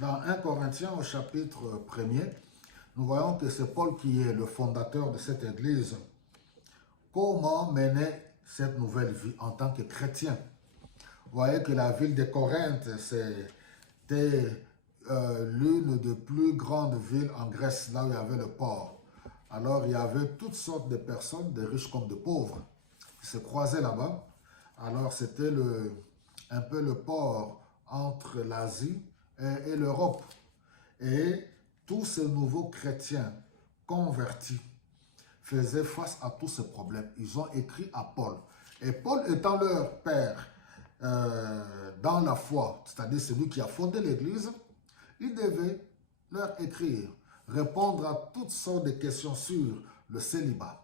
Dans 1 Corinthiens au chapitre 1er, nous voyons que c'est Paul qui est le fondateur de cette église. Comment mener cette nouvelle vie en tant que chrétien? Vous voyez que la ville de Corinthe, c'était l'une des plus grandes villes en Grèce, là où il y avait le port. Alors, il y avait toutes sortes de personnes, de riches comme de pauvres, qui se croisaient là-bas. Alors, c'était un peu le port entre l'Asie et l'Europe. Et tous ces nouveaux chrétiens convertis faisaient face à tous ces problèmes. Ils ont écrit à Paul. Et Paul étant leur père dans la foi, c'est-à-dire celui qui a fondé l'église, il devait leur écrire, répondre à toutes sortes de questions sur le célibat,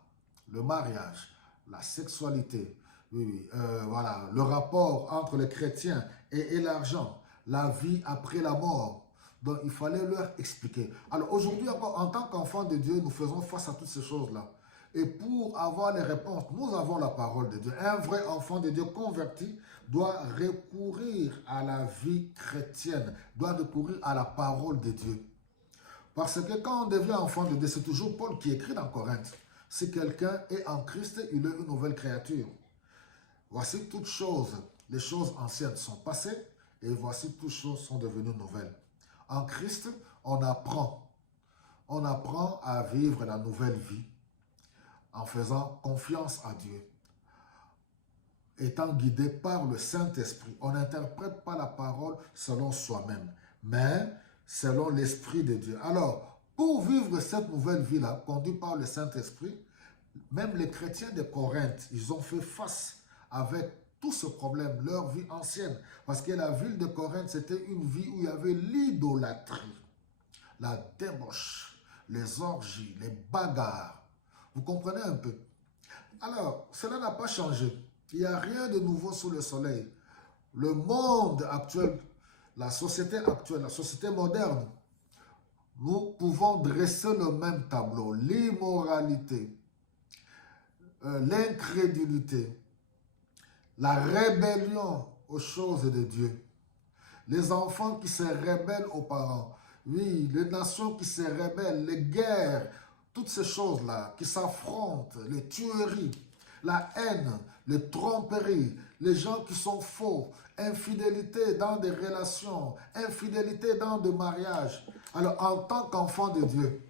le mariage, la sexualité, voilà, le rapport entre les chrétiens et l'argent, la vie après la mort. Donc, il fallait leur expliquer. Alors, aujourd'hui, en tant qu'enfants de Dieu, nous faisons face à toutes ces choses-là. Et pour avoir les réponses, nous avons la parole de Dieu. Un vrai enfant de Dieu converti doit recourir à la vie chrétienne, doit recourir à la parole de Dieu. Parce que quand on devient enfant de Dieu, c'est toujours Paul qui écrit dans Corinthe. Si quelqu'un est en Christ, il est une nouvelle créature. Voici toutes choses, les choses anciennes sont passées et voici toutes choses sont devenues nouvelles. En Christ, on apprend à vivre la nouvelle vie en faisant confiance à Dieu, étant guidé par le Saint-Esprit. On n'interprète pas la parole selon soi-même, mais selon l'Esprit de Dieu. Alors, pour vivre cette nouvelle vie-là, conduite par le Saint-Esprit, même les chrétiens de Corinthe, ils ont fait face avec tout ce problème, leur vie ancienne. Parce que la ville de Corinthe, c'était une vie où il y avait l'idolâtrie, la débauche, les orgies, les bagarres. Vous comprenez un peu? Alors, cela n'a pas changé. Il n'y a rien de nouveau sous le soleil. Le monde actuel, la société moderne, nous pouvons dresser le même tableau. L'immoralité, l'incrédulité, la rébellion aux choses de Dieu. Les enfants qui se rebellent aux parents. Oui, les nations qui se rebellent, les guerres, toutes ces choses-là qui s'affrontent, les tueries, la haine, les tromperies, les gens qui sont faux, infidélité dans des relations, infidélité dans des mariages. Alors, en tant qu'enfant de Dieu,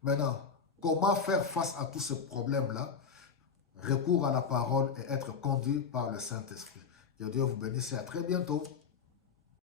maintenant, comment faire face à tous ces problèmes-là? Recours à la parole et être conduit par le Saint-Esprit. Que Dieu vous bénisse et à très bientôt.